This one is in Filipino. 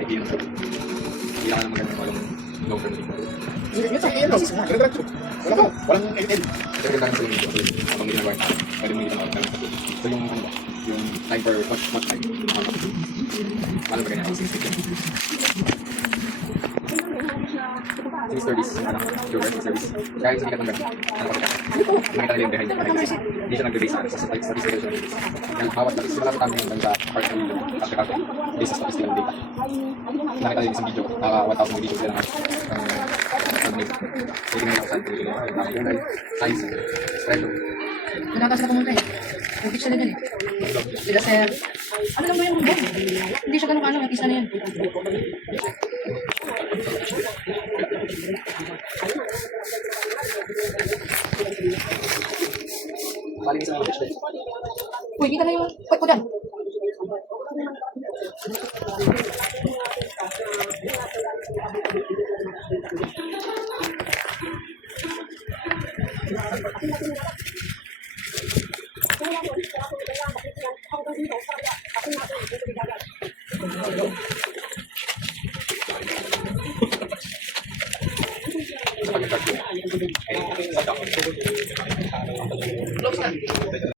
idea ng sarili. Kailangan naman ganun walang long-term thinking. Minsan, diretso. Walang end. Pero ganda ng sarili ko. Habang ginagawa yung tao, pwede mo ilang out na. So yung ano ba, yung time for much time. Paano ba ganyan? Service, service. Kahit sa ng ganda, ano pa nakita nila yung behind. Hindi siya nag-base sa statistical siya. Yung bawat simula sa tamin hanggang sa part ng after based sa statistical data. Nakita nila isang video, 1,000 videos sila ng so tingnan ako saan science, expression. Nakakas na pumunta eh. Nag-pitch sila dyan eh. Sila sir. Ano lang ba yung bag? Hindi siya ganun ano, isa na yan. Malinis ang mga Uy, kita na yung pot ko dyan. Close na.